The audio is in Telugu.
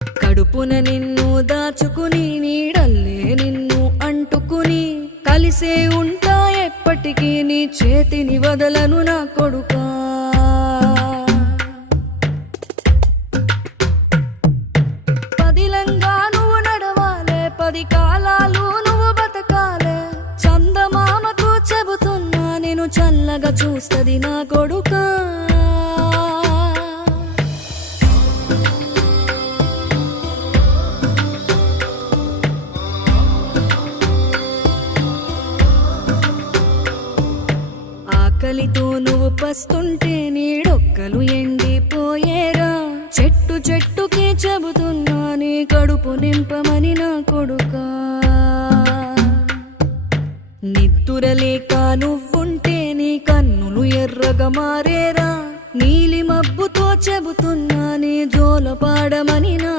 కడుపున నిన్ను దాచుకుని నీడల్లే నిన్ను అంటుకుని కలిసే ఉంటా ఎప్పటికీ నీ చేతిని వదలను నా కొడుకా. పదిలంగా నువ్వు నడవాలే, 10 కాలాలు నువ్వు బతకాలే. చందమామకు చెబుతున్నా నేను చల్లగా చూస్తది నా కొడుకా. ఆకలితో నువ్వు పస్తుంటే నీడొక్కలు ఎండిపోయేరా. చెట్టు చెట్టుకి చెబుతున్నా నీ కడుపు నింపమని నా కొడుకా. నిద్దురలేక నువ్వుంటే నీ కన్నులు ఎర్రగా మారేరా. నీలి మబ్బుతో చెబుతున్నా నీ జోల పాడమని నా